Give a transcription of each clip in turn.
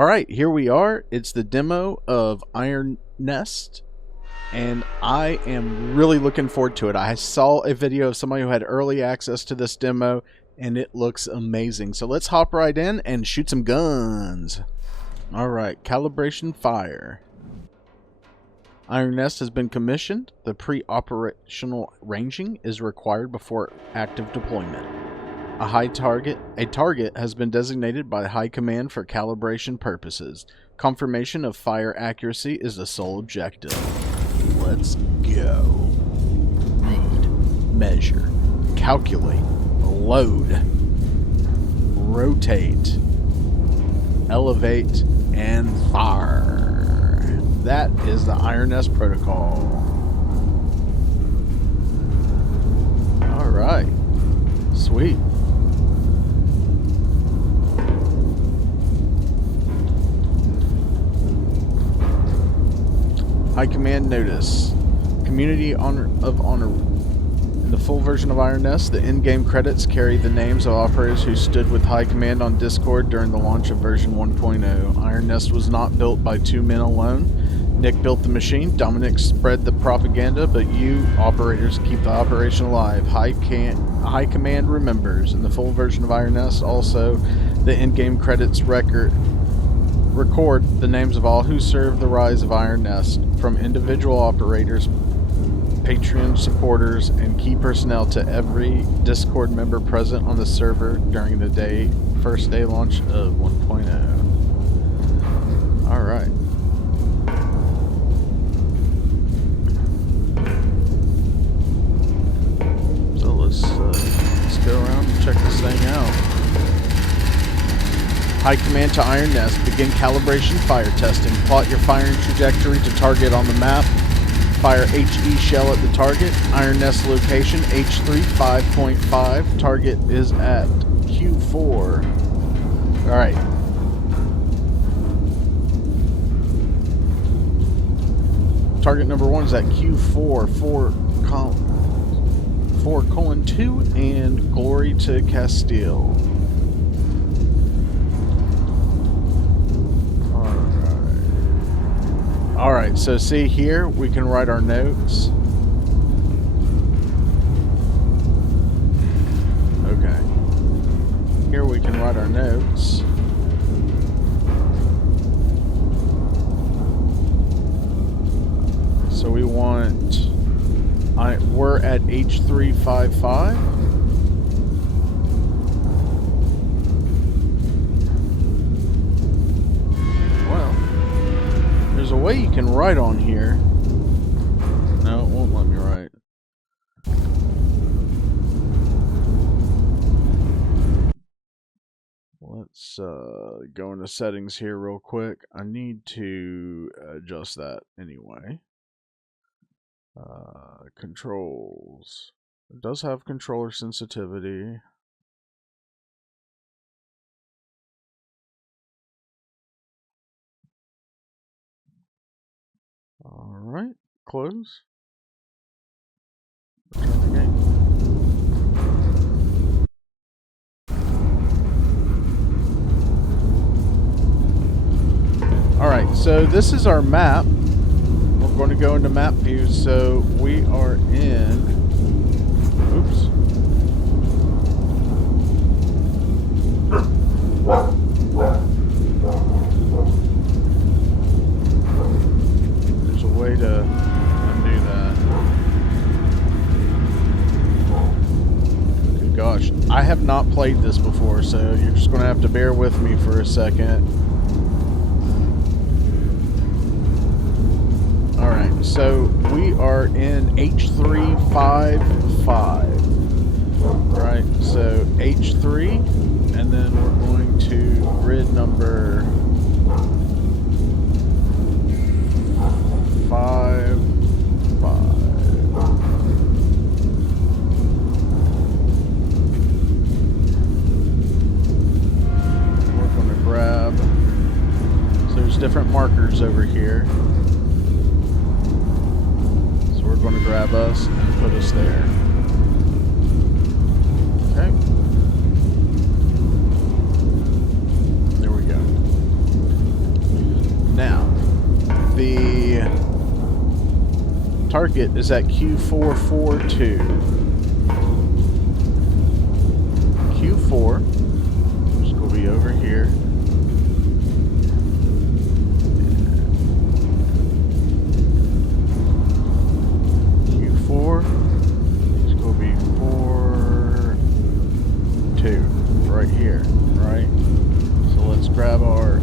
Alright, here we are. It's the demo of Iron Nest, and I am really looking forward to it. I saw a video of somebody who had early access to this demo, and it looks amazing. So let's hop right in and shoot some guns. Alright, calibration fire. Iron Nest has been commissioned. The pre-operational ranging is required before active deployment. A target has been designated by High Command for calibration purposes. Confirmation of fire accuracy is the sole objective. Let's go. Read, measure, calculate, load, rotate, elevate, and fire. That is the Iron Nest protocol. Alright. Sweet. High Command notice. Community of Honor. In the full version of Iron Nest, the in-game credits carry the names of operators who stood with High Command on Discord during the launch of version 1.0. Iron Nest was not built by 2 men alone. Nick built the machine, Dominic spread the propaganda, but you, operators, keep the operation alive. High Command remembers. In the full version of Iron Nest, also, the in-game credits record the names of all who served the rise of Iron Nest, from individual operators, Patreon supporters, and key personnel to every Discord member present on the server during the first day launch of 1.0. Alright. So let's go around and check this thing out. High Command to Iron Nest. Begin calibration fire testing. Plot your firing trajectory to target on the map. Fire HE shell at the target. Iron Nest location H3 5.5. Target is at Q4. Alright. Target number 1 is at Q4. 4:2 and glory to Castile. Alright, so see here, we can write our notes. Okay. Here we can write our notes. So we want... we're at H355. There's a way you can write on here. No, it won't let me write. Let's go into settings here real quick. I need to adjust that anyway. Controls. It does have controller sensitivity. Alright, close. Return the game. Alright, so this is our map. We're going to go into map view, so we are in... Oops. Way to undo that. Good gosh, I have not played this before, so you're just going to have to bear with me for a second. Alright, so we are in H355. Right, so H3, and then we're going to grid number 5. We're going to grab, so there's different markers over here. So we're going to grab us and put us there. Okay. There we go. target is at Q442. Q4, which is going to be over here. Q4 is going to be 42 right here, right? So let's grab our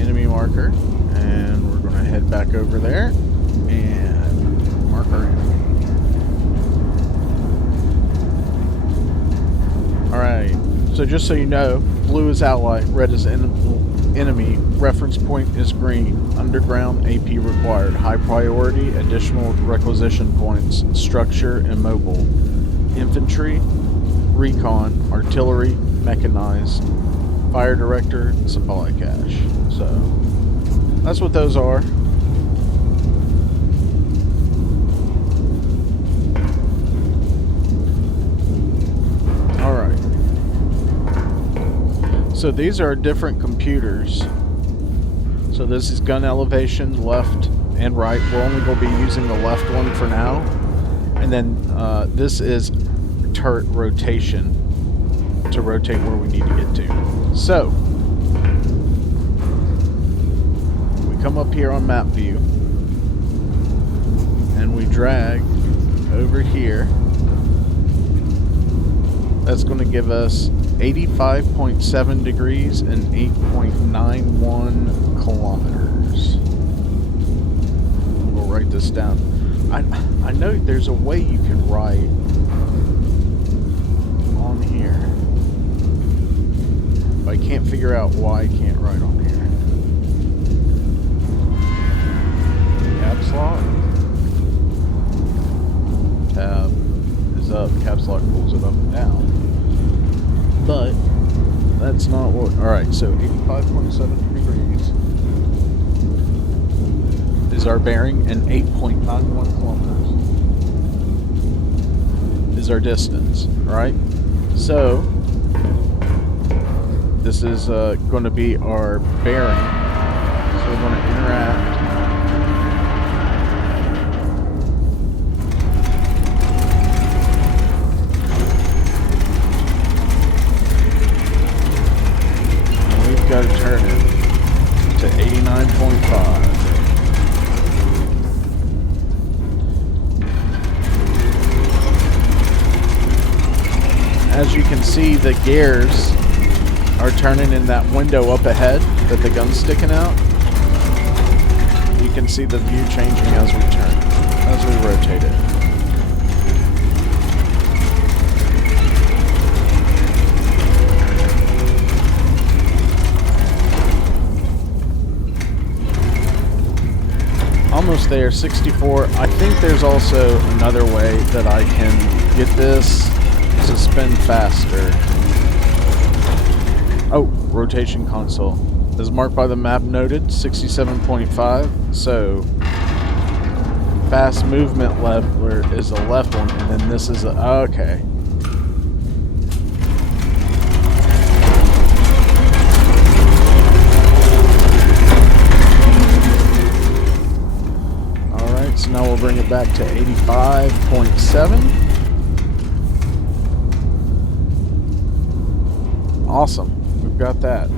enemy marker, and we're going to head back over there and mark our enemy. Alright, so just so you know, blue is ally, red is enemy, reference point is green, underground AP required, high priority, additional requisition points, structure, and mobile, infantry, recon, artillery, mechanized, fire director, supply cache. So, that's what those are. Alright. So these are different computers. So this is gun elevation, left and right. We're only going to be using the left one for now. And then this is turret rotation to rotate where we need to get to. So, we come up here on map view and we drag over here. That's going to give us 85.7 degrees and 8.91 kilometers. We'll write this down. I know there's a way you can write on here, but I can't figure out why I can't write on here. Caps lock. Tab is up. Caps lock pulls it up and down. But that's not what. Alright, so 85.7 degrees is our bearing, and 8.91 kilometers is our distance. Alright, so this is going to be our bearing. So we're going to interact. Got to turn it to 89.5. As you can see, the gears are turning in that window up ahead that the gun's sticking out. You can see the view changing as we turn, as we rotate it. Almost there, 64. I think there's also another way that I can get this to spin faster. Oh, rotation console. As marked by the map noted, 67.5. So, fast movement lever is the left one, and then this is a, okay. So now we'll bring it back to 85.7. Awesome. We've got that.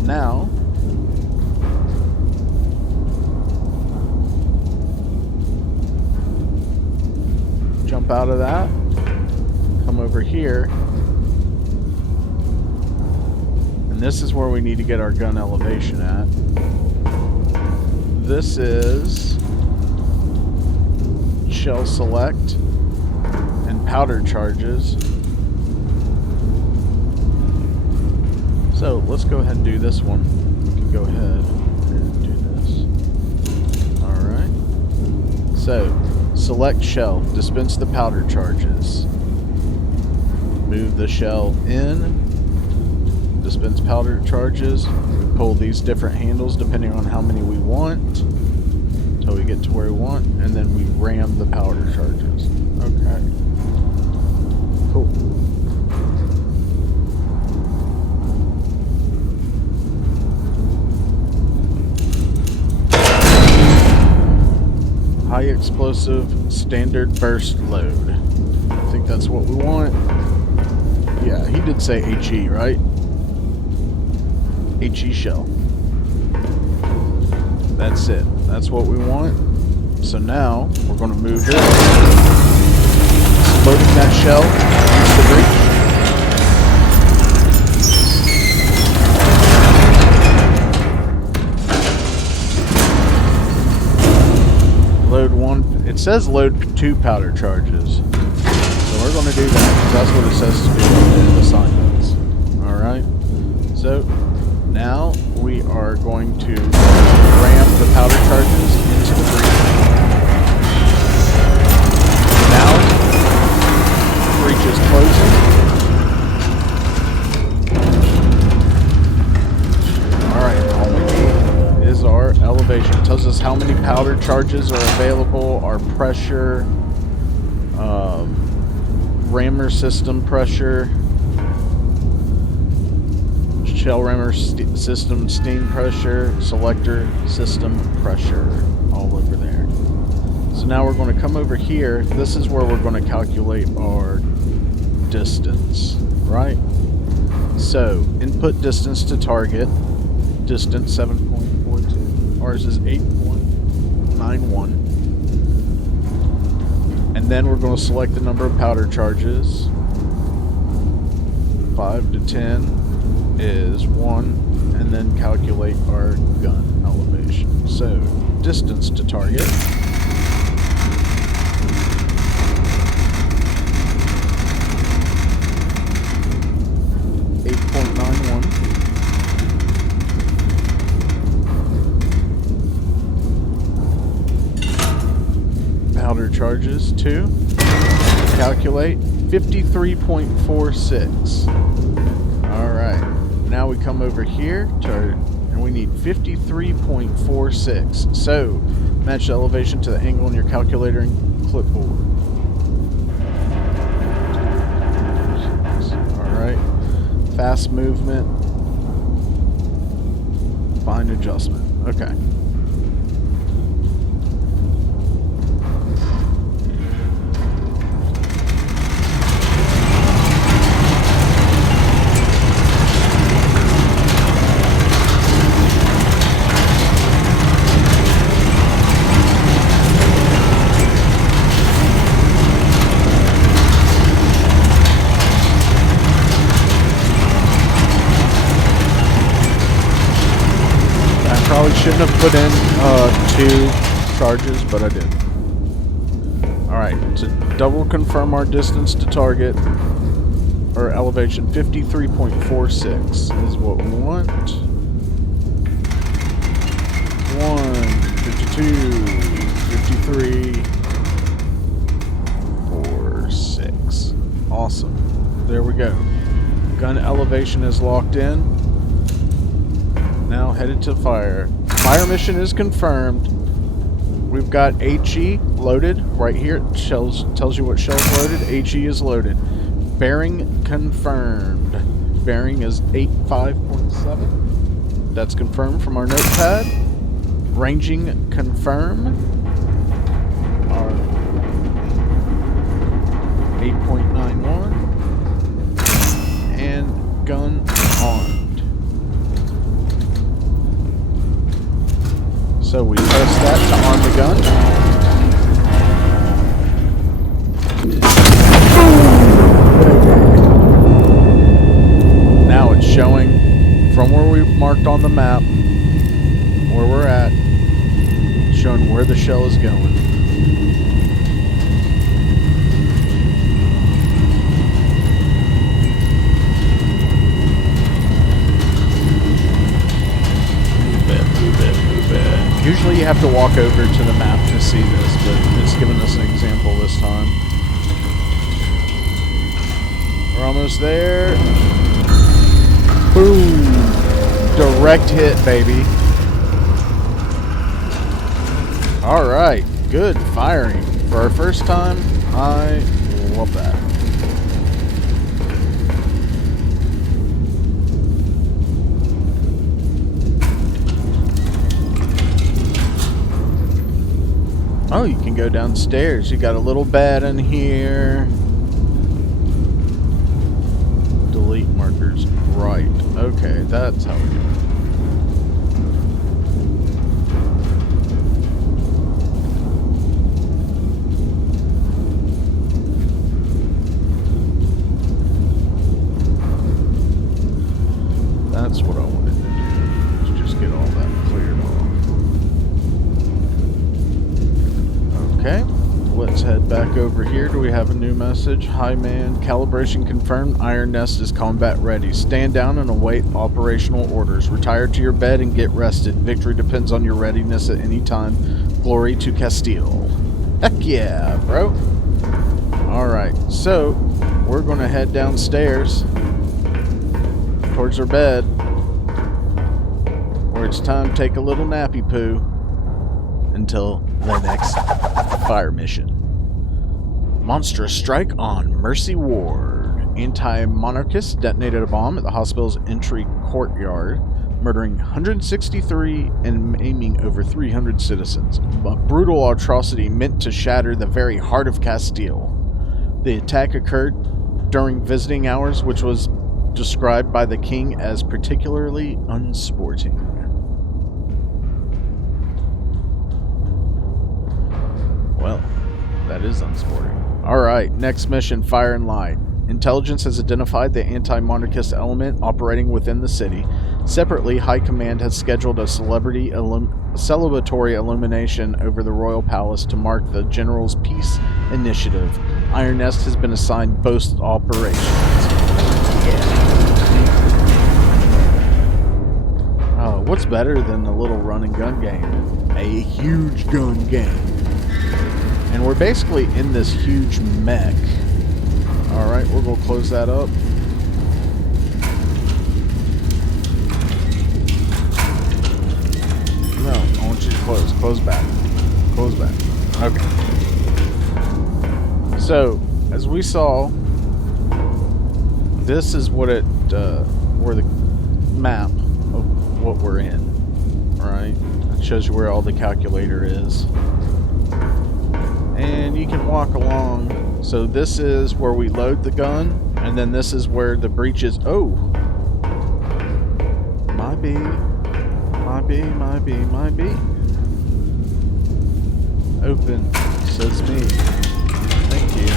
Now, jump out of that. Come over here. And this is where we need to get our gun elevation at. This is shell select and powder charges. So let's go ahead and do this one. We can go ahead and do this. Alright. So select shell, dispense the powder charges. Move the shell in, dispense powder charges. We pull these different handles depending on how many we want until we get to where we want, and then we ram the powder charges. Okay. Cool. High high explosive standard burst load. I think that's what we want. Yeah, he did say HE, right? HE shell. That's it. That's what we want. So now we're going to move it. Loading that shell into the breech. Load one. It says load 2 powder charges. So we're going to do that because that's what it says to do in the assignments. Alright. So now we are going to ram the powder charges into the breech. Now, breech is closing. Alright, all we need is our elevation. It tells us how many powder charges are available, our pressure, rammer system pressure, shell rammer system steam pressure, selector system pressure, all over there. So now we're going to come over here. This is where we're going to calculate our distance, right? So input distance to target, distance 7.42. Ours is 8.91. And then we're going to select the number of powder charges. 5 to 10 is 1, and then calculate our gun elevation. So distance to target. 8.91. Powder charges 2. Calculate 53.46. Alright. Now we come over here and we need 53.46. So match the elevation to the angle in your calculator and clipboard. Alright. Fast movement. Fine adjustment. Okay. Probably shouldn't have put in 2 charges, but I did. Alright, to double confirm our distance to target, or elevation, 53.46 is what we want. 1, 52, 53, 46. Awesome. There we go. Gun elevation is locked in. Now headed to fire. Fire mission is confirmed. We've got HE loaded right here. It tells you what shell's loaded. HE is loaded. Bearing confirmed. Bearing is 85.7. That's confirmed from our notepad. Ranging confirm. Our 8.91. And gun on. So we press that to arm the gun. Now it's showing from where we marked on the map, where we're at, showing where the shell is going. Usually you have to walk over to the map to see this, but it's giving us an example this time. We're almost there. Boom! Direct hit, baby. Alright, good firing. For our first time, I love that. Oh, you can and go downstairs. You got a little bed in here. Delete markers. Right. Okay, that's how we do it. That's what I wanted to do, is just get all that cleared off. Okay, let's head back over here. Do we have a new message? Hi man, calibration confirmed. Iron Nest is combat ready. Stand down and await operational orders. Retire to your bed and get rested. Victory depends on your readiness at any time. Glory to Castile. Heck yeah, bro. Alright, so we're going to head downstairs towards our bed, where it's time to take a little nappy poo until the next fire mission. Monstrous strike on Mercy Ward. Anti-monarchists detonated a bomb at the hospital's entry courtyard, murdering 163 and maiming over 300 citizens. A brutal atrocity meant to shatter the very heart of Castile. The attack occurred during visiting hours, which was described by the king as particularly unsporting. Well, that is unsporting. Alright, next mission, Fire and Light. Intelligence has identified the anti-monarchist element operating within the city. Separately, High Command has scheduled a celebratory illumination over the Royal Palace to mark the General's Peace Initiative. Iron Nest has been assigned both operations. What's better than a little run and gun game? A huge gun game. And we're basically in this huge mech. Alright, we're going to close that up. No, I want you to close. Close back. Close back. Okay. So, as we saw, this is what it, where the map of what we're in, right? It shows you where all the calculator is. And you can walk along. So this is where we load the gun, and then this is where the breech is. Oh! My B. My B, my B, my B. Open, says me. Thank you.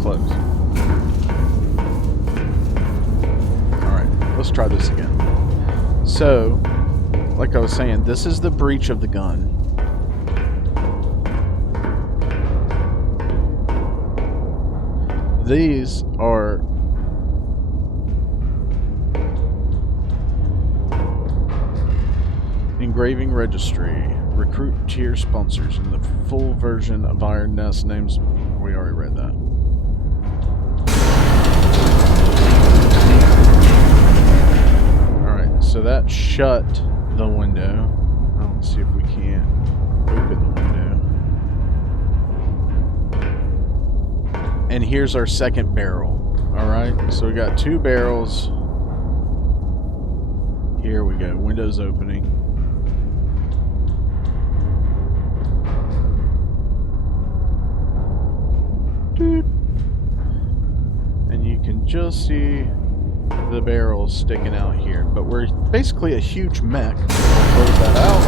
Close. Let's try this again. So, like I was saying, this is the breech of the gun. These are engraving registry, recruit tier sponsors, and the full version of Iron Nest names. We already read that. So that shut the window. Let's see if we can't open the window. And here's our second barrel. Alright, so we got two barrels. Here we go. Window's opening. And you can just see the barrels sticking out here, but we're basically a huge mech. We'll close that out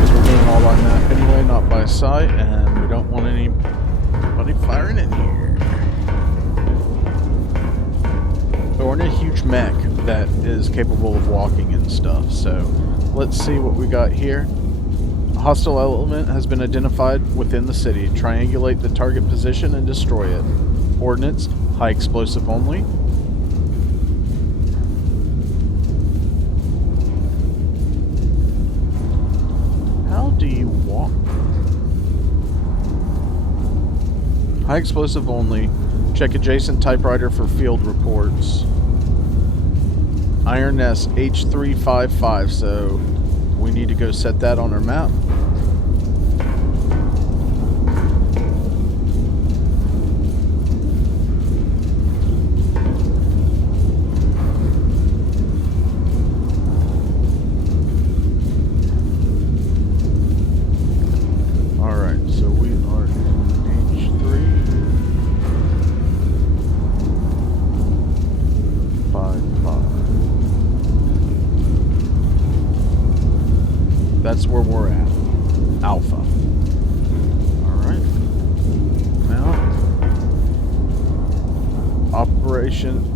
because we're doing all our map anyway, not by sight, and we don't want anybody firing in here. But we're in a huge mech that is capable of walking and stuff, so let's see what we got here. A hostile element has been identified within the city. Triangulate the target position and destroy it. Ordnance, high explosive only. Do you walk? High explosive only. Check adjacent typewriter for field reports. Iron Nest H355, so we need to go set that on our map.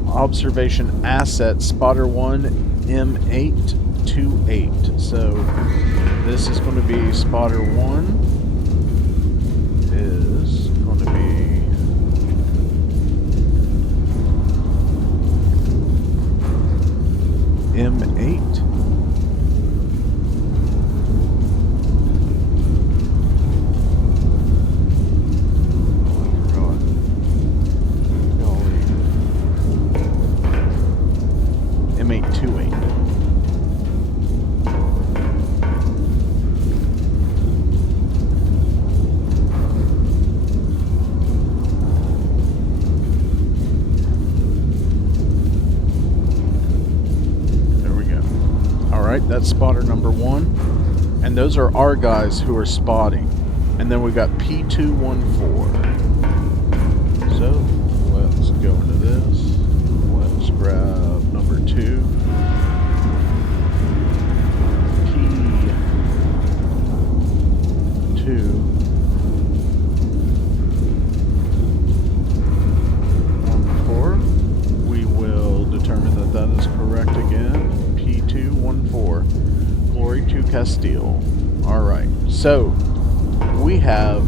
observation asset spotter 1 M828. So this is going to be spotter 1 is going to be M8. M828. There we go. Alright, that's spotter number 1. And those are our guys who are spotting. And then we got P214. So, let's go into this. Let's grab number 2. P214. We will determine that that is correct again. P214. Glory to Castile. Alright, so we have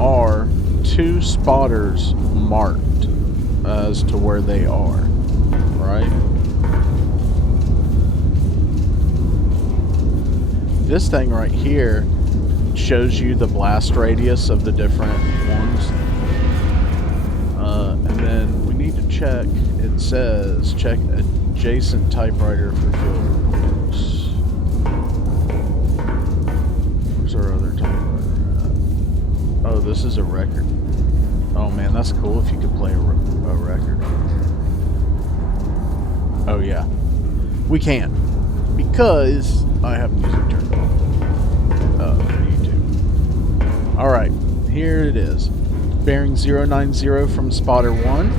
our 2 spotters marked as to where they are. Right? This thing right here shows you the blast radius of the different ones. And then we need to check, it says check adjacent typewriter for field reports. Where's our other typewriter at? Oh, this is a record. Oh man, that's cool if you could play a record. Oh yeah, we can, because I have music turned on for YouTube. Alright, here it is. Bearing 090 from spotter 1.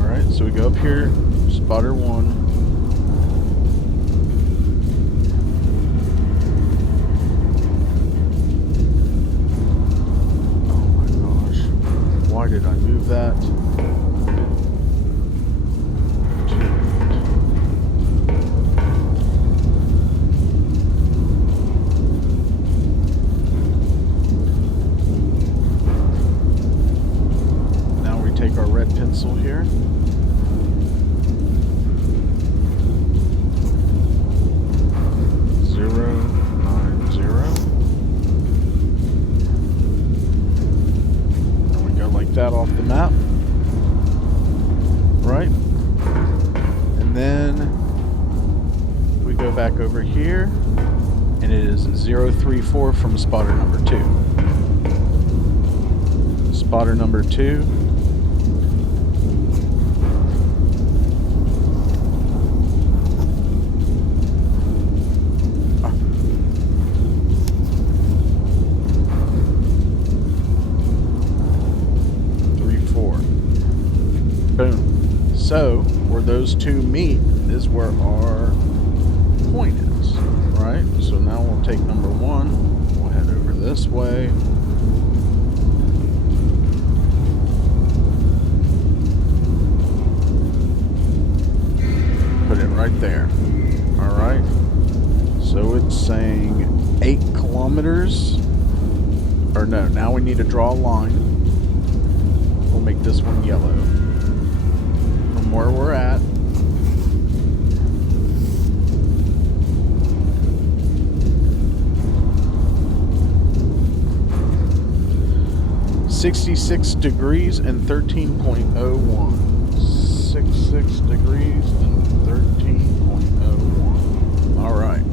Alright, so we go up here, spotter 1. Why did I move that? Now we take our red pencil here. That off the map, right? And then we go back over here, and it is 034 from spotter number 2. Spotter number 2. Boom. So, where those 2 meet is where our point is, right? So now we'll take number 1, we'll head over this way. Put it right there. Alright. So it's saying 8 kilometers. Or no, now we need to draw a line. We'll make this one yellow. Where we're at. .66 degrees and 13.01. 66 degrees and 13.01. Alright.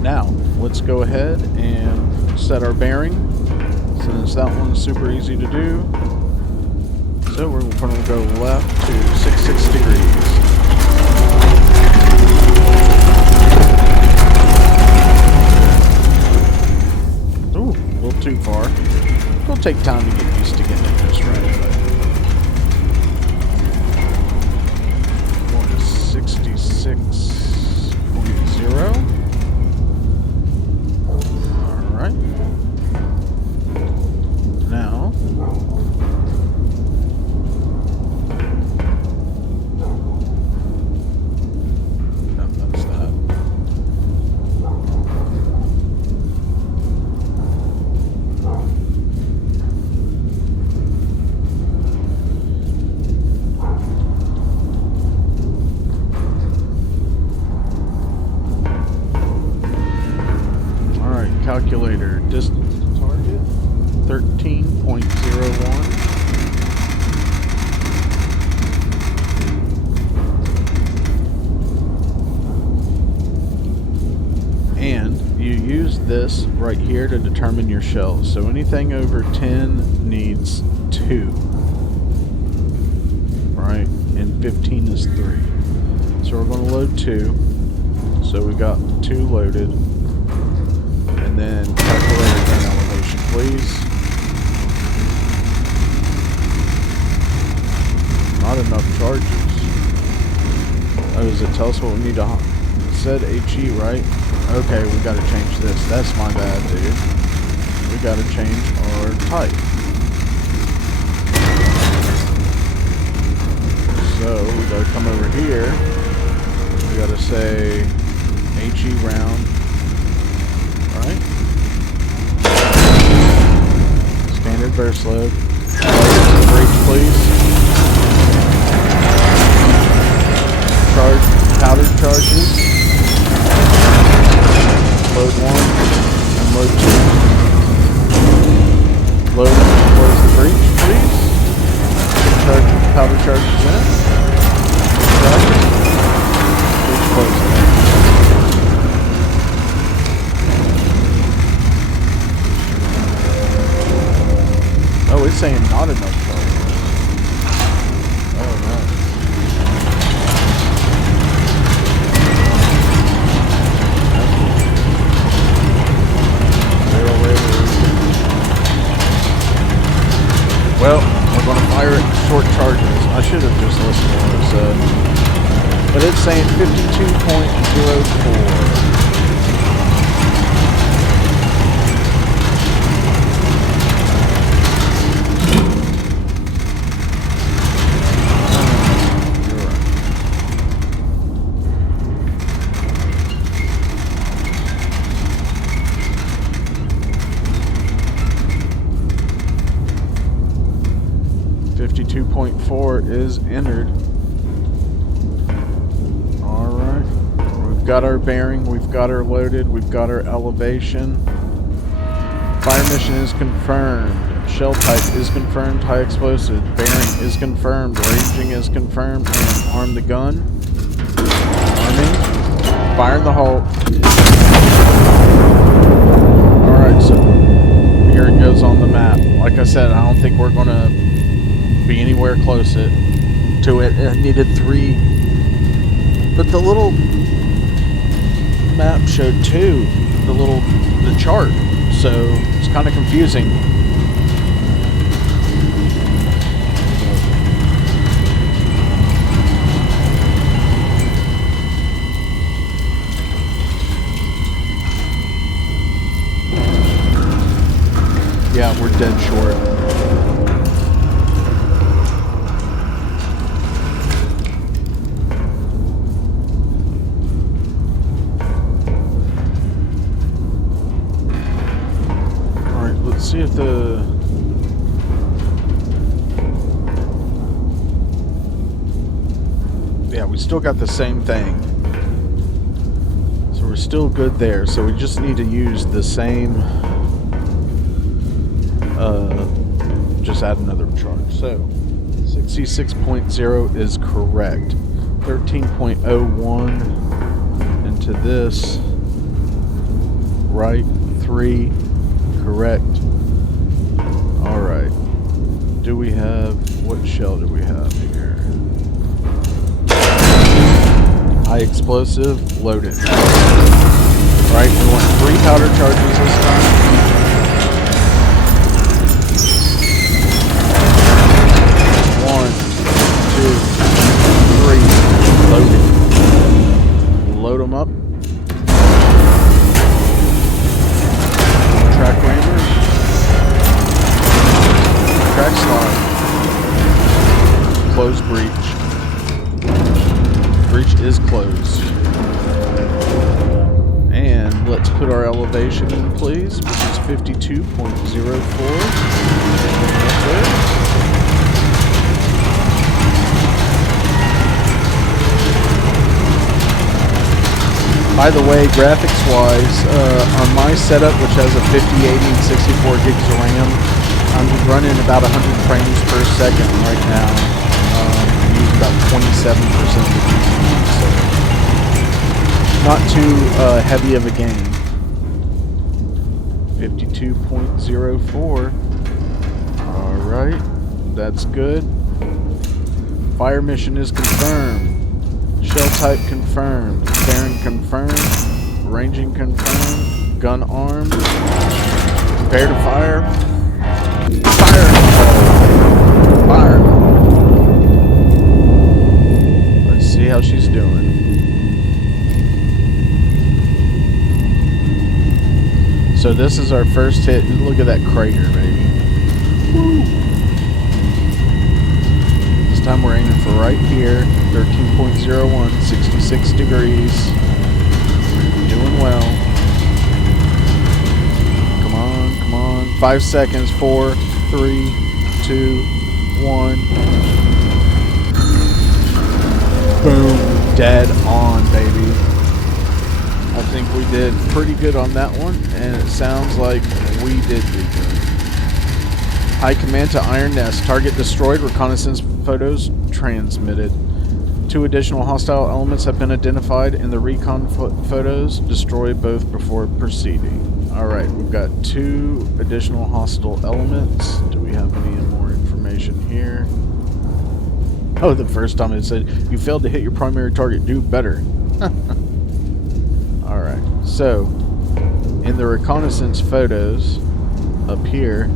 Now, let's go ahead and set our bearing, since that one's super easy to do. So we're going to go left to 66 degrees. Ooh, a little too far. It'll take time to get used to getting it just right, but going to 66.0. calculator. Distance to target 13.01. And you use this right here to determine your shells. So anything over 10 needs 2. Right? And 15 is 3. So we're going to load 2. So we got 2 loaded. And then calculate gun elevation, please. Not enough charges. Oh, does it tell us what we need to... It said HE, right? Okay, we gotta change this. That's my bad, dude. We gotta change our type. So, we gotta come over here. We gotta say HE round. Right? Standard burst load. Breech, please. Charge, powder charges. Load 1 and load 2. Load and close the breech, please. Charge, powder charges in. Breech closed. Oh, it's saying not enough charge. Oh no. Well, we're going to fire it short charges. I should have just listened to what it said. But it's saying 52.04. You're right. 52.4 is entered. Alright. We've got our bearing, we've got our loaded, we've got our elevation. Fire mission is confirmed. Shell type is confirmed. High explosive. Bearing is confirmed. Ranging is confirmed. And arm the gun. Arming. Fire in the halt. Alright, so here it goes on the map. Like I said, I don't think we're going to be anywhere close to it. It needed 3, but the little map showed 2, the chart, so it's kind of confusing. Yeah, we're dead short. See if yeah, we still got the same thing, so we're still good there. So we just need to use the same, just add another charge. So 66.0 is correct. 13.01 into this, right, 3 correct. Alright. Do we have... what shell do we have here? High explosive, loaded. Alright, we want 3 powder charges this time. 1, 2, 3. Loaded. Load them up. Track rammers. Track slide. Close breech. Breech is closed. And let's put our elevation in, please, which is 52.04. By the way, graphics-wise, on my setup, which has a 5080 and 64 gigs of RAM, I'm running about 100 frames per second right now. I'm using about 27% of the GPU, so not too heavy of a game. 52.04. Alright, that's good. Fire mission is confirmed. Shell type confirmed. Bearing confirmed. Ranging confirmed. Gun armed. Prepare to fire. Fire! Fire! Let's see how she's doing. So this is our first hit. Look at that crater, baby. Woo. This time we're aiming for right here. 13.01, 66 degrees. Doing well. Come on, come on. 5 seconds. 4, 3, 2, 1. Boom. Dead on, baby. I think we did pretty good on that one, and it sounds like we did do good. High command to Iron Nest. Target destroyed. Reconnaissance photos transmitted. 2 additional hostile elements have been identified in the recon photos. Destroy both before proceeding. Alright, we've got 2 additional hostile elements. Do we have any more information here? Oh, the first time it said, you failed to hit your primary target. Do better. Alright, so in the reconnaissance photos up here,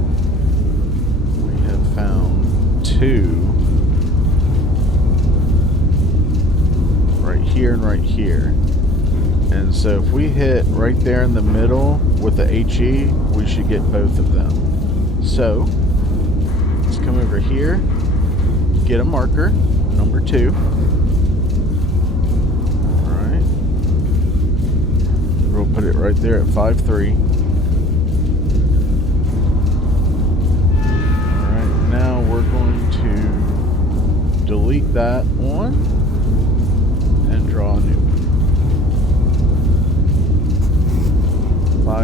we have found 2 right here and right here. And so if we hit right there in the middle with the HE, we should get both of them. So let's come over here, get a marker, number 2. We'll put it right there at 5.3. Alright, now we're going to delete that one and draw a new one.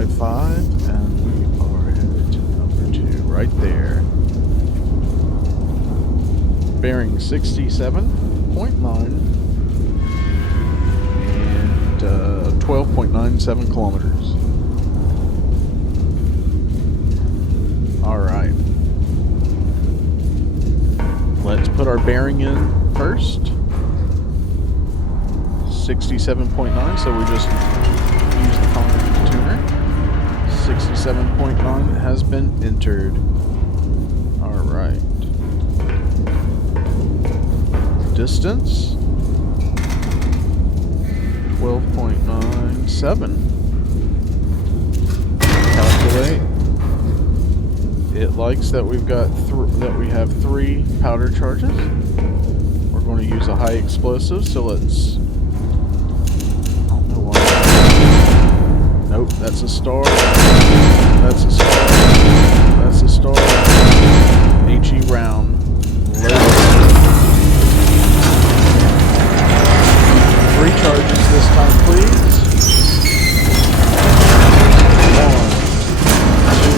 5.5, and we are headed to number 2 right there. Bearing 67.9. 12.97 kilometers. Alright. Let's put our bearing in first. 67.9, so we just use the color tuner. 67.9 has been entered. Alright. Distance. 12.97. Calculate. It likes that we've got we have 3 powder charges. We're going to use a high explosive, so let's. I don't know why. Nope, that's a star. That's a star. That's a star. HE round. Recharges this time, please. 1, 2,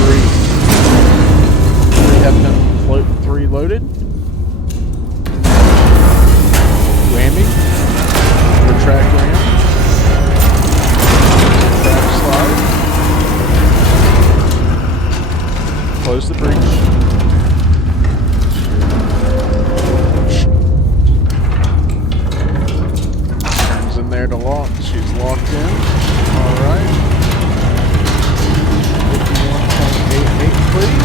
3. We have them 3 loaded. Ramming. Retract ram. Retract slide. Close the breech. There to lock. She's locked in. Alright. 51.88, please.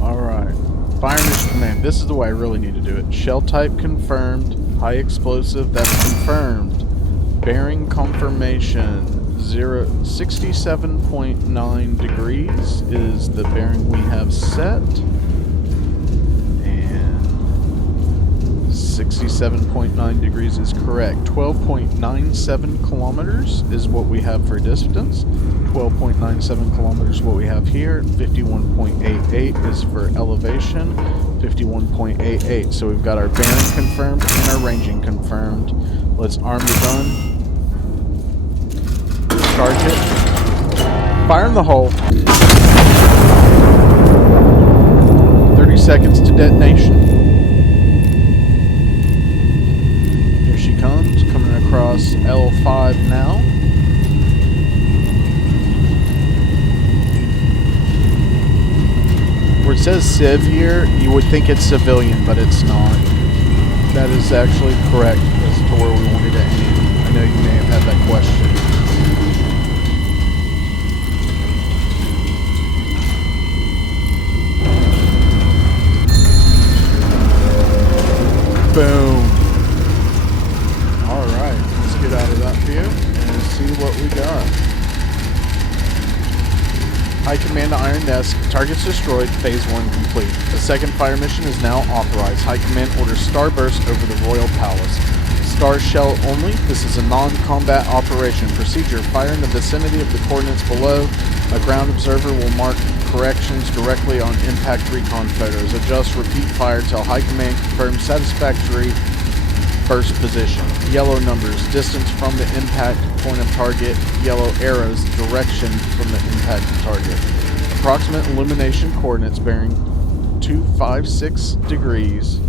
Alright. Fire mission command. This is the way I really need to do it. Shell type confirmed. High explosive, that's confirmed. Bearing confirmation, 67.9 degrees is the bearing we have set. And 67.9 degrees is correct. 12.97 kilometers is what we have for distance. 12.97 kilometers what we have here. 51.88 is for elevation. 51.88. So we've got our bearing confirmed and our ranging confirmed. Let's arm the gun. Charge it. Fire in the hole. 30 seconds to detonation. Here she comes, coming across L5 now. Where it says civ here, you would think it's civilian, but it's not. That is actually correct as to where we wanted to aim. I know you may have had that question. Boom. Alright, let's get out of that view and see what we got. High Command to Iron Nest. Targets destroyed. Phase 1 complete. The second fire mission is now authorized. High Command orders Starburst over the Royal Palace. Star Shell only. This is a non-combat operation. Procedure. Fire in the vicinity of the coordinates below. A ground observer will mark corrections directly on impact recon photos. Adjust repeat fire till High Command confirms satisfactory burst position. Yellow numbers, distance from the impact point of target. Yellow arrows, direction from the impact target. Approximate illumination coordinates bearing 256 degrees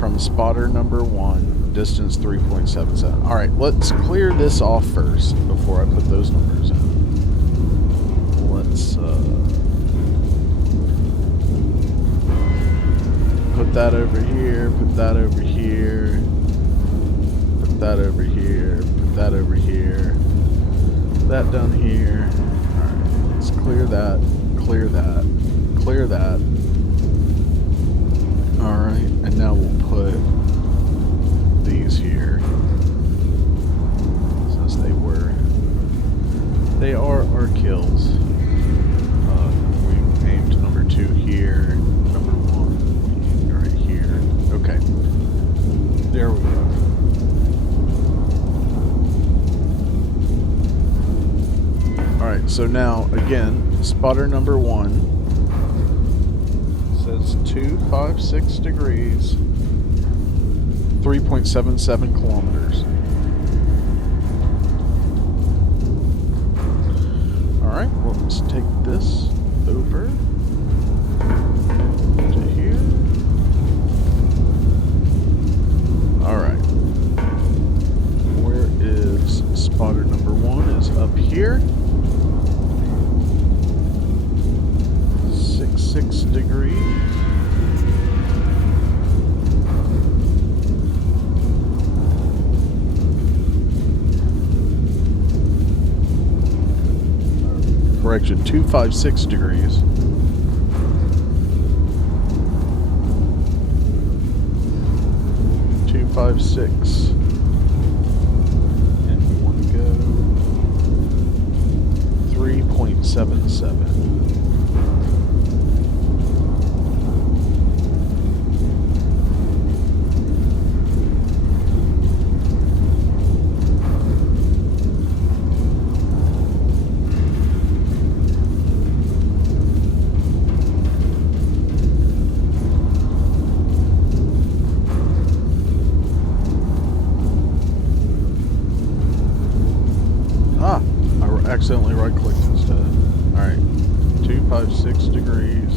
from spotter number 1, distance 3.77. Alright, let's clear this off first before I put those numbers in. Let's put that over here, put that over here. That over here, put that over here, that down here. Alright, let's clear that, clear that, clear that. Alright, and now we'll put these here. Since they are our kills. We aimed number 2 here, number 1 we aimed right here. Okay, there we go. Alright, so now, again, spotter number 1 says 256 degrees, 3.77 kilometers. Alright, well, let's take this over to here. Alright. Where is spotter number 1? Is up here. 6 degrees. Correction, 256 degrees. And we want to go 3.77. Accidentally right-clicked instead. Alright, 256 degrees.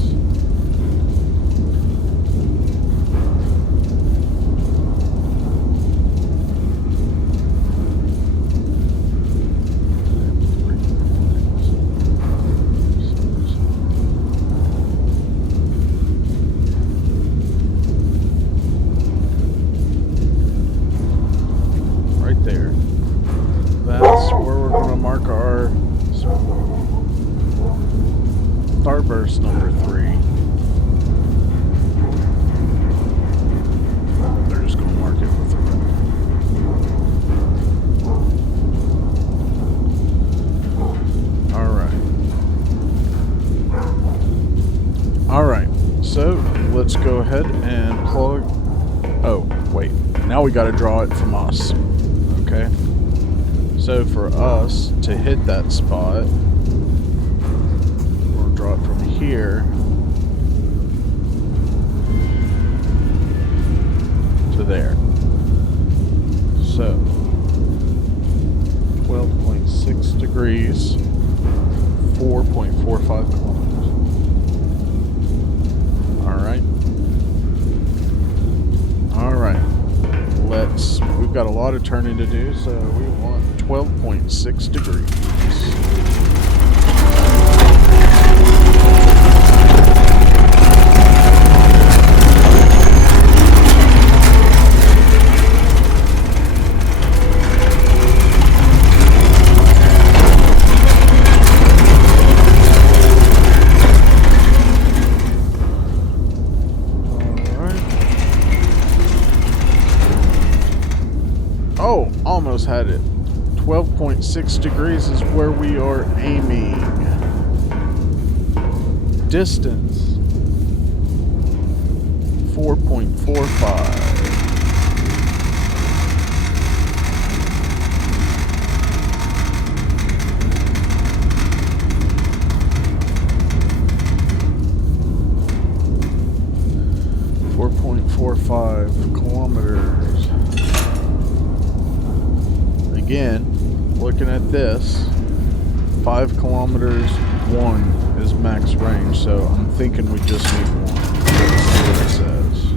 Right there. That's where we're going to mark our Starburst number 3. They're just going to mark it with let's go ahead and plug. Oh, wait. Now we got to draw it from us. Okay. So for us to hit that spot, we'll draw it from here to there. So 12.6 degrees, 4.45 kilometers. Alright. Alright. We've got a lot of turning to do, so we want 12.6 degrees. Oh, almost had it. 12.6 degrees is where we are aiming. Distance 4.45. Kilometers. Again, looking at this, 5 kilometers, 1 is max range, so I'm thinking we just need 1. Let's see what it says.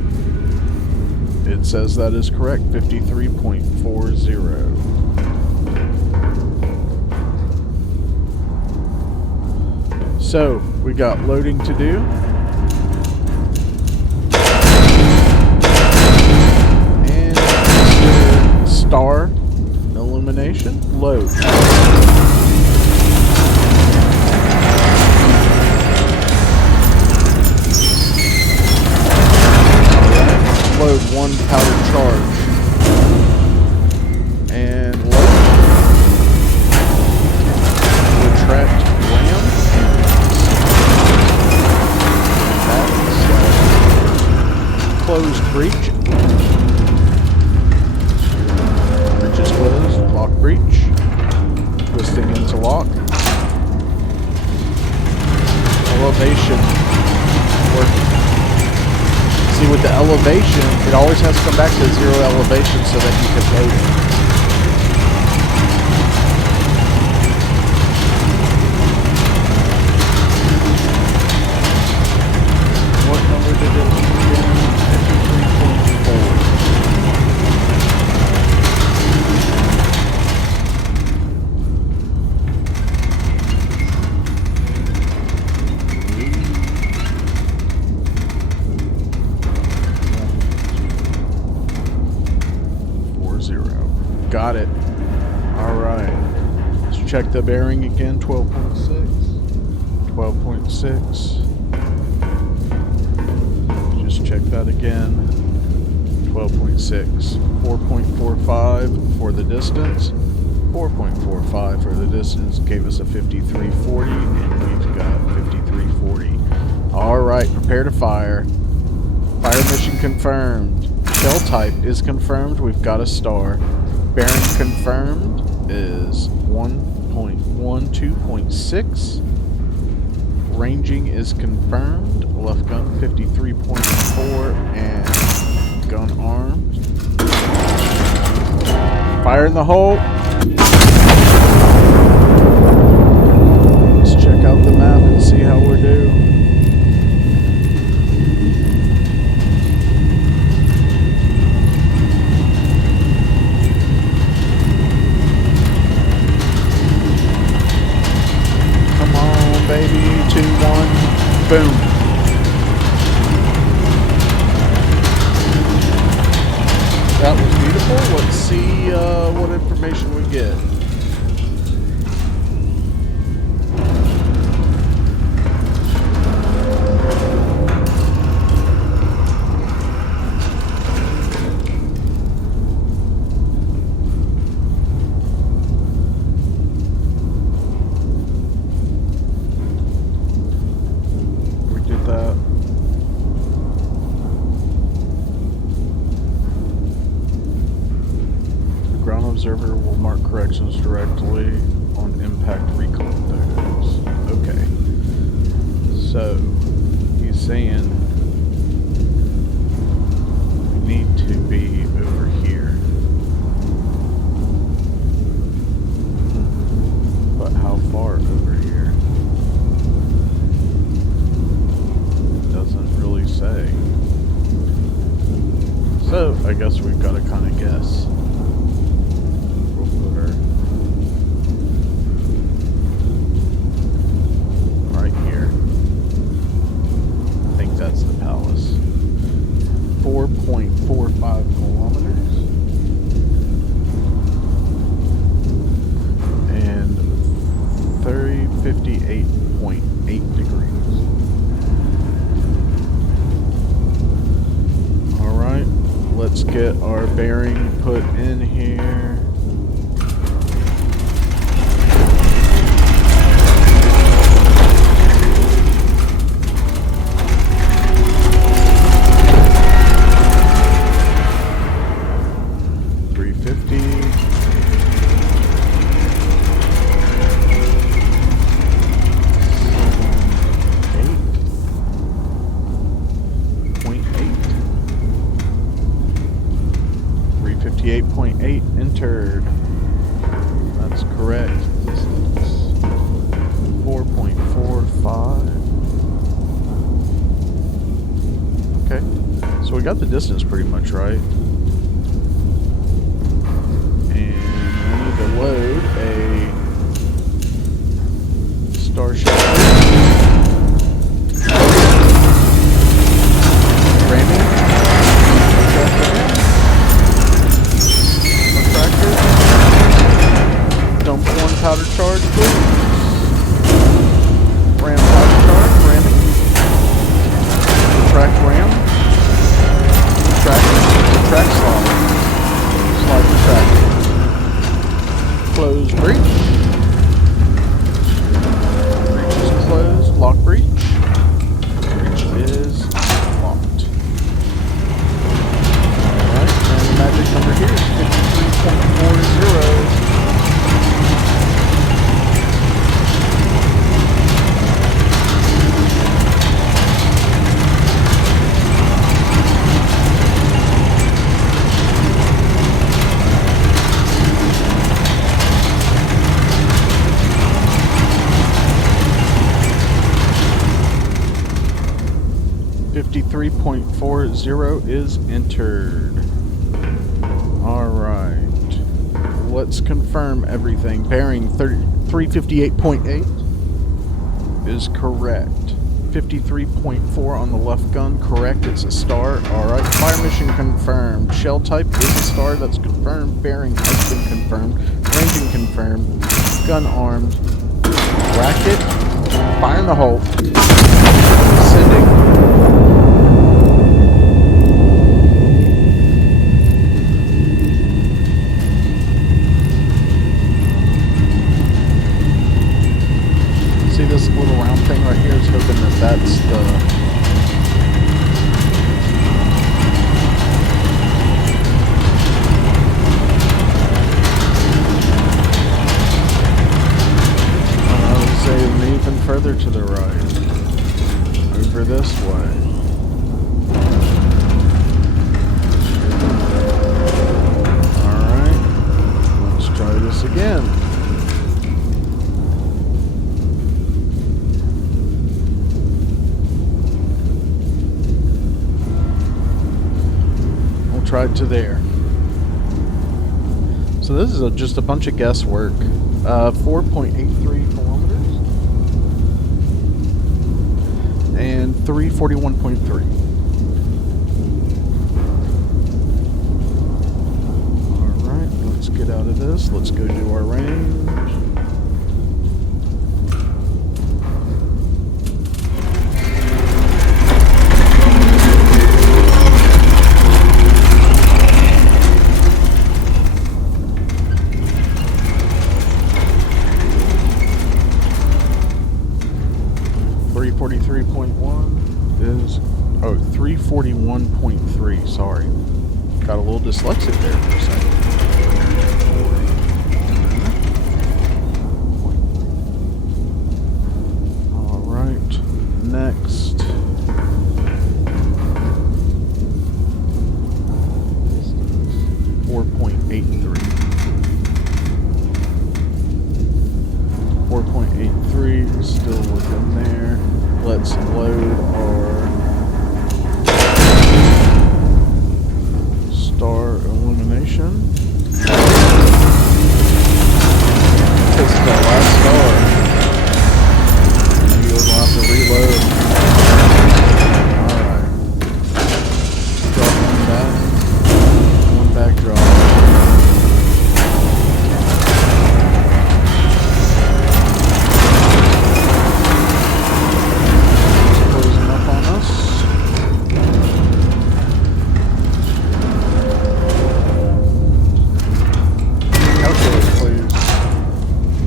It says that is correct, 53.40. So, we got loading to do. And star illumination, load. Load 1 powder charge. And load. Retract ram. Close breech. Breech is closed. Lock breech. Twisting into lock. Elevation. Working. See, with the elevation, it always has to come back to 0 elevation so that you can load it. What number did it begin? 53.4. Got it. Alright. Let's check the bearing again. 12.6. 12.6. Just check that again. 12.6. 4.45 for the distance. 4.45 for the distance gave us a 53.40, and we've got 53.40. Alright, prepare to fire. Fire mission confirmed. Shell type is confirmed. We've got a star. Bearing confirmed is 1.12.6. Ranging is confirmed. Left gun 53.4 and gun armed. Fire in the hole. Let's check out the map and see how we're doing. Baby, 2, 1, boom. That was beautiful. Let's see what information we get. corrections directly on impact recoil photos. Okay. So, he's saying we need to be over here. But how far over here? Doesn't really say. So, I guess we've got to kind of guess. We'll put her right here. I think that's the palace. 4.45 kilometers. And 58.8 degrees. Alright. Let's get our bearing put in here. Entered. That's correct. Distance 4.45. Okay, so we got the distance pretty much right. And we need to load a starship. Ramming. Dump one powder charge, please. Ram powder charge, ramming. Retract ram. Retract slide. Slide retract. Close breech. Breech is closed. Lock breech. Breech is locked. Alright, and the magic number here is 53.40. 53.40 is entered. Alright. Let's confirm everything. Bearing 358.8 is correct. 53.4 on the left gun, correct. It's a star. Alright. Fire mission confirmed. Shell type is a star. That's confirmed. Bearing has been confirmed. Ranging confirmed. Gun armed. Racket. Fire in the hole. Sending. See this little round thing right here? Is hoping that that's the... I would say even further to the right. Over this way. Alright. Let's try this again. Right to there. So this is just a bunch of guesswork. 4.83 kilometers and 341.3. Alright, let's get out of this. Let's go do our range. Is 341.3, sorry. Got a little dyslexic there for a second. 34.83, still within there. Let's load our star illumination. This is our last star. Maybe we're gonna have to reload. Alright. Drop one back. One back drop. Closing up on us. Calculate, please.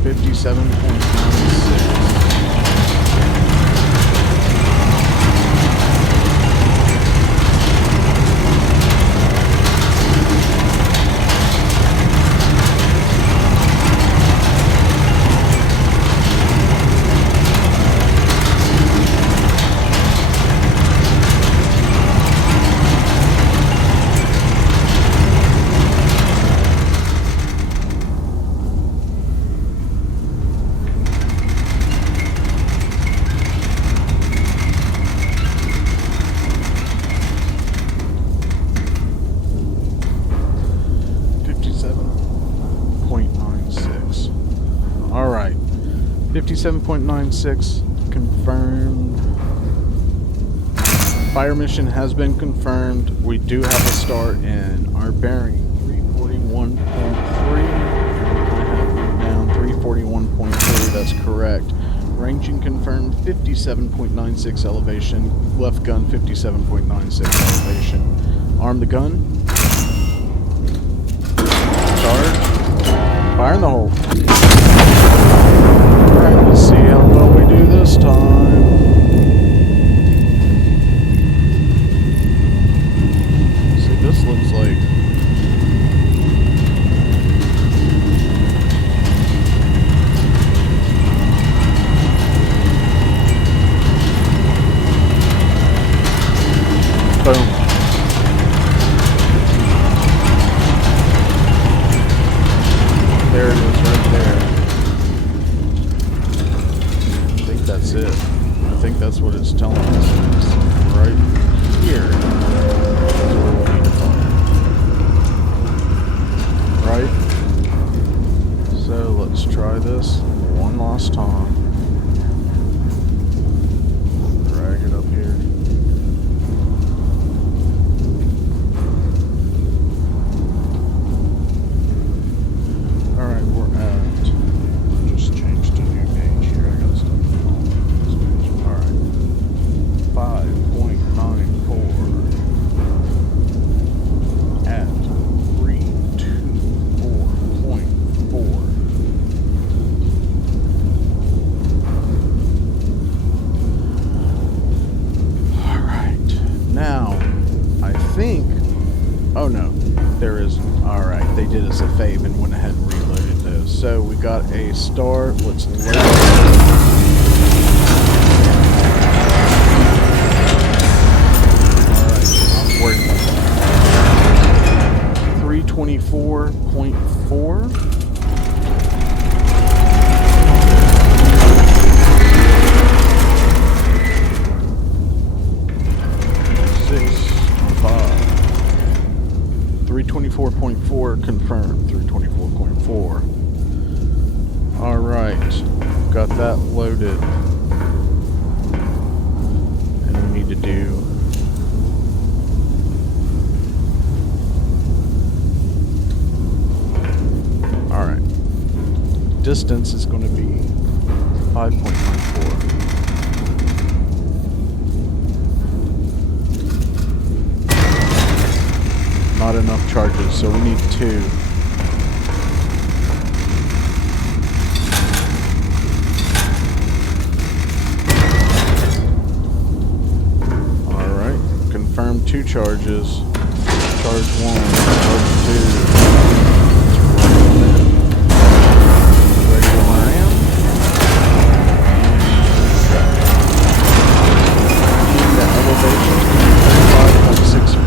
57.96. Alright, 57.96 confirmed. Fire mission has been confirmed. We do have a star in our bearing 341.3. I have it down 341.3, that's correct. Ranging confirmed 57.96 elevation. Left gun 57.96 elevation. Arm the gun. Charge. Fire in the hole. Alright, let's see how well we do this time. See, this looks like... Boom. There it is, right there. I think that's it. I think that's what it's telling us. It's right here. That's where we need to fire. Right? So let's try this one last time. Drag it up here. Alright, we're at... Just change to new page here. I got stuff on this page. Alright. 5.94 at 324.4. Alright. Now, I think... Oh no. There is... Alright, they did us a fave and went ahead and reloaded those. So we got a star. Let's load it. Alright, I'm worried about that. 324.4. .4 confirmed. 324.4. Alright. Got that loaded. And we need to do... Alright. Distance is going to be 5.94. Not enough charges, so we need 2. Alright, confirm 2 charges. Charge 1, charge 2. Ready to ram. And the elevation is 35.64.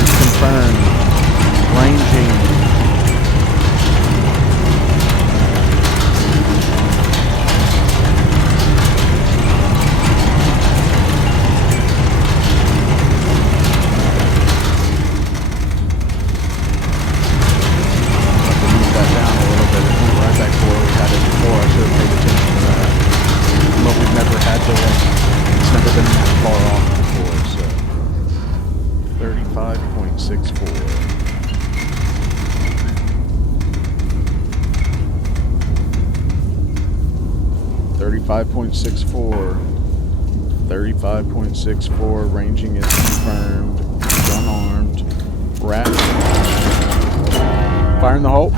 It's confirmed. Ranging. .64, ranging is confirmed, unarmed, rat, fire in the hole.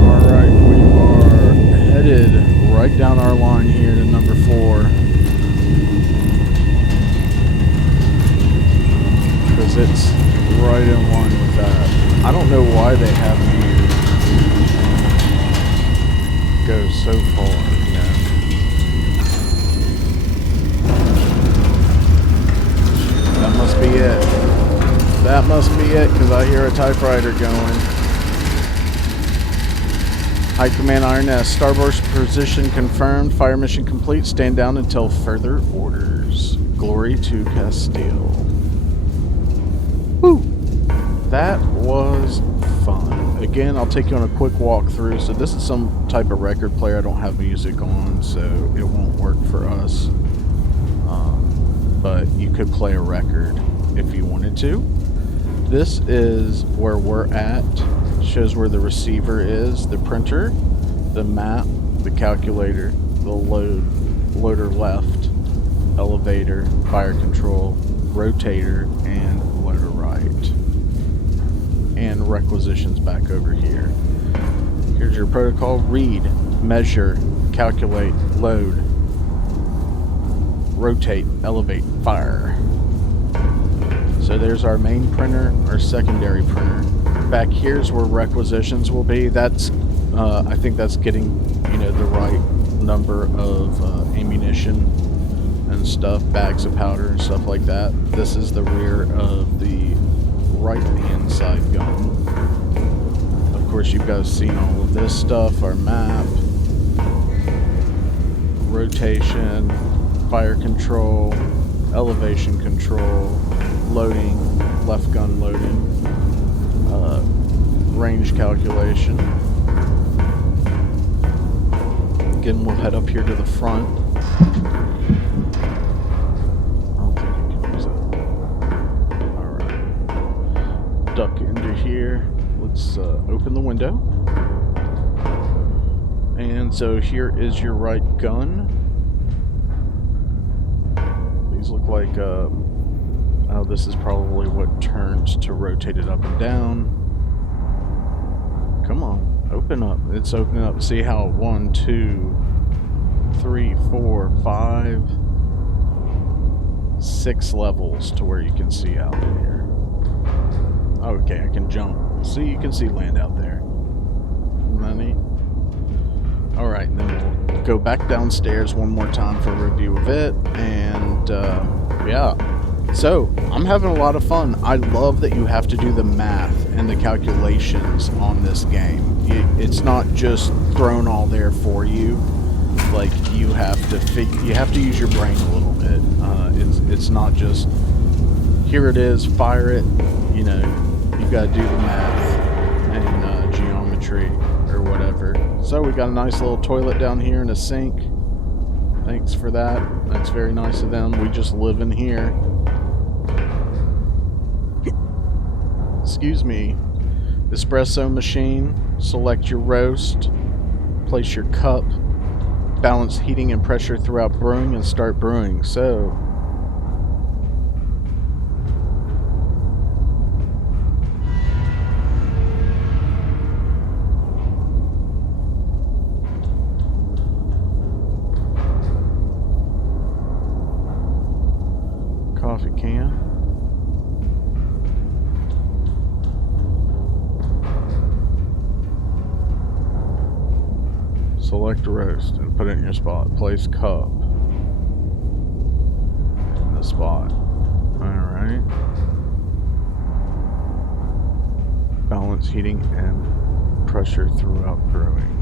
Alright, we are headed right down our line here to number 4. Because it's right in line with that. I don't know why they have you go so far. That must be it. That must be it, because I hear a typewriter going. High Command Iron Nest. Starboard position confirmed. Fire mission complete. Stand down until further orders. Glory to Castile. Woo! That was fun. Again, I'll take you on a quick walkthrough. So this is some type of record player. I don't have music on, so it won't work for us. But you could play a record if you wanted to. This is where we're at. Shows where the receiver is, the printer, the map, the calculator, the loader left, elevator, fire control, rotator, and loader right. And requisitions back over here. Here's your protocol: read, measure, calculate, load, rotate, elevate, fire. So there's our main printer, our secondary printer. Back here's where requisitions will be. That's I think that's getting, the right number of ammunition and stuff, bags of powder and stuff like that. This is the rear of the right hand side gun. Of course, you guys seen all of this stuff, our map, rotation, fire control, elevation control, loading, left gun loading, range calculation. Again, we'll head up here to the front. I don't think you can use that. Alright. Duck into here. Let's open the window. And so here is your right gun. These look like, oh, this is probably what turns to rotate it up and down. Come on, open up. It's opening up. See how 1, 2, 3, 4, 5, 6 levels to where you can see out here. Okay, I can jump. See, you can see land out there. Isn't that neat? Alright, then we'll go back downstairs one more time for a review of it, and yeah. So, I'm having a lot of fun. I love that you have to do the math and the calculations on this game. It's not just thrown all there for you. Like, you have to use your brain a little bit. It's not just, here it is, fire it. You gotta do the math and geometry or whatever. So we got a nice little toilet down here and a sink. Thanks for that. That's very nice of them. We just live in here. Excuse me. Espresso machine. Select your roast. Place your cup. Balance heating and pressure throughout brewing and start brewing. So, coffee can. Select roast and put it in your spot. Place cup. a spot. Alright. Balance heating and pressure throughout growing.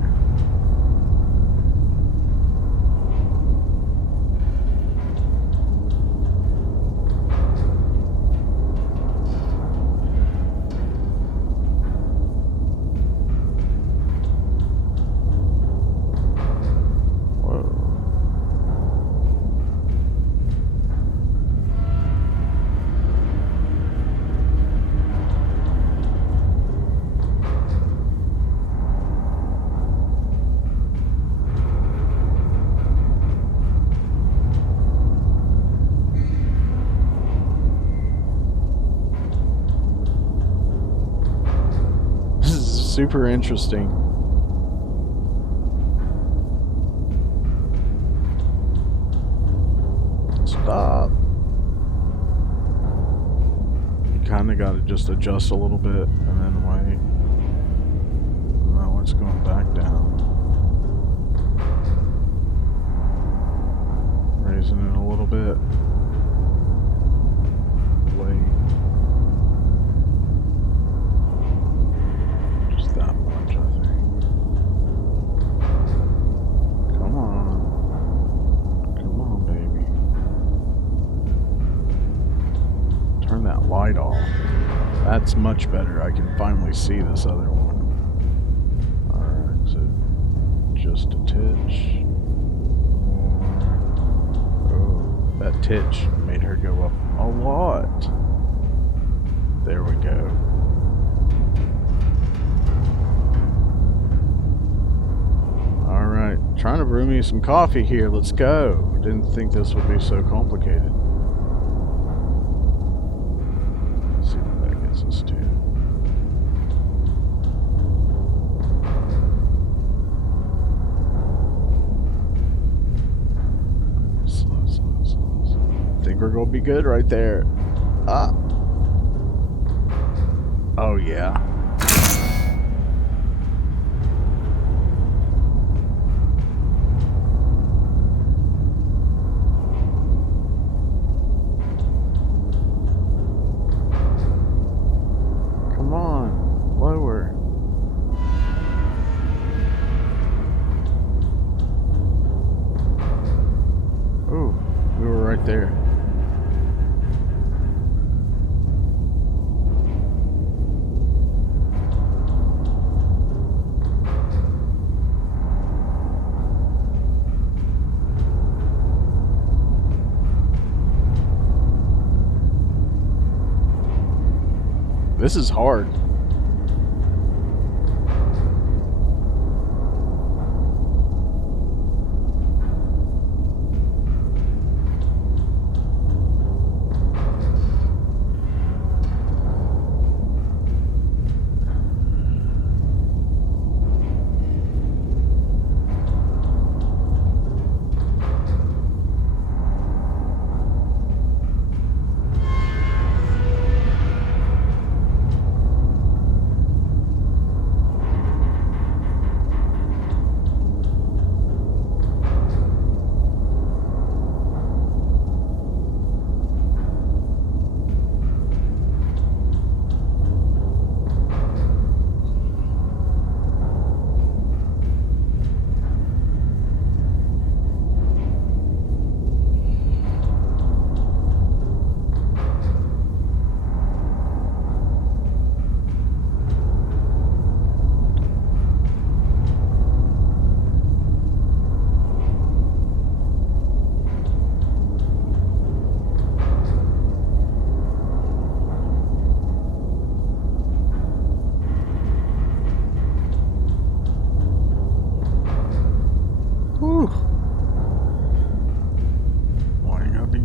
Super interesting. Stop. You kind of got to just adjust a little bit and then wait. Now it's going back down. Raising it a little bit. Wait. That much, I think. Come on. Come on, baby. Turn that light off. That's much better. I can finally see this other one. Alright, so just a titch. Oh, that titch made her go up a lot. There we go. Alright, trying to brew me some coffee here. Let's go. Didn't think this would be so complicated. Let's see what that gets us to. Slow, slow, slow, slow. I think we're going to be good right there. Ah. Oh, yeah. There. This is hard.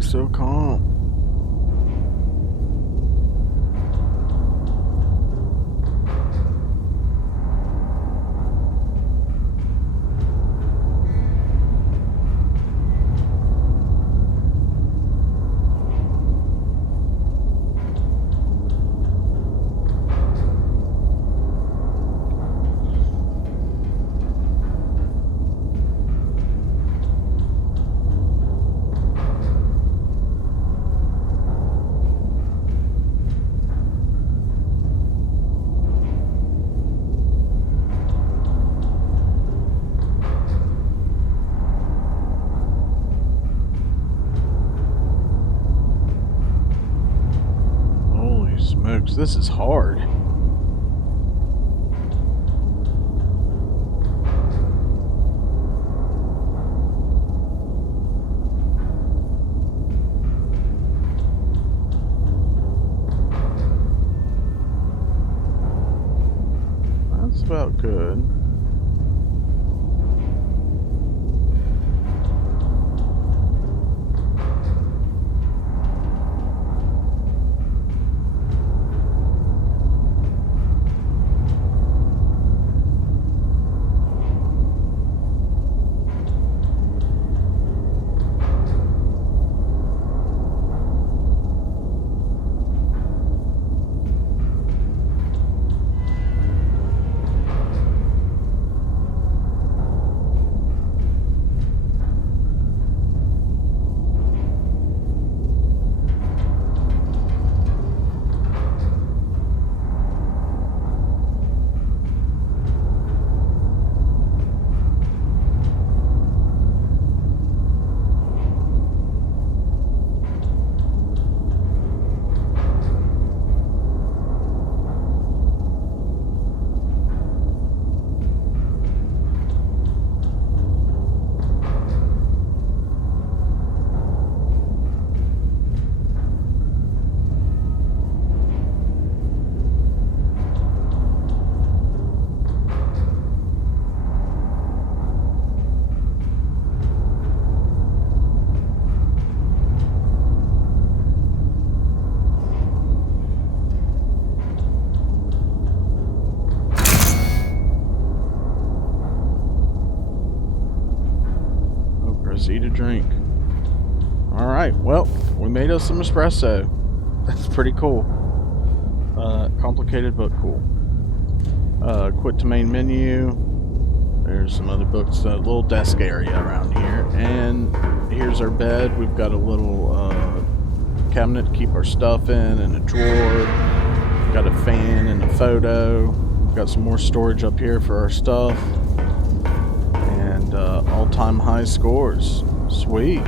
So calm. because this is hard. That's about good. Proceed to drink. Alright, well, we made us some espresso. That's pretty cool. Complicated but cool. Quit to main menu. There's some other books, a little desk area around here. And here's our bed. We've got a little cabinet to keep our stuff in, and a drawer. Got a fan and a photo. We've got some more storage up here for our stuff. And all-time high scores. Sweet.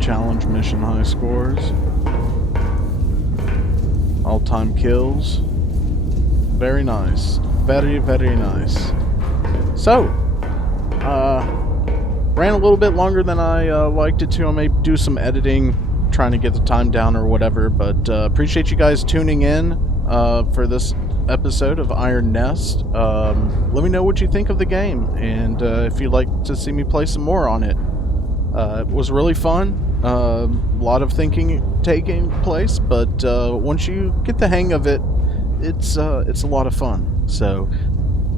Challenge mission high scores. All-time kills. Very nice. Very, very nice. So, ran a little bit longer than I liked it to. I may do some editing, trying to get the time down or whatever, but appreciate you guys tuning in for this episode of Iron Nest. Let me know what you think of the game, and if you'd like to see me play some more on it. It was really fun. A lot of thinking taking place, but once you get the hang of it, it's a lot of fun. So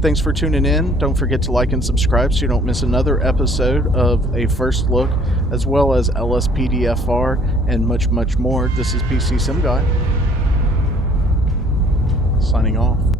thanks for tuning in. Don't forget to like and subscribe so you don't miss another episode of A First Look, as well as LSPDFR and much, much more. This is pcsimguy, signing off.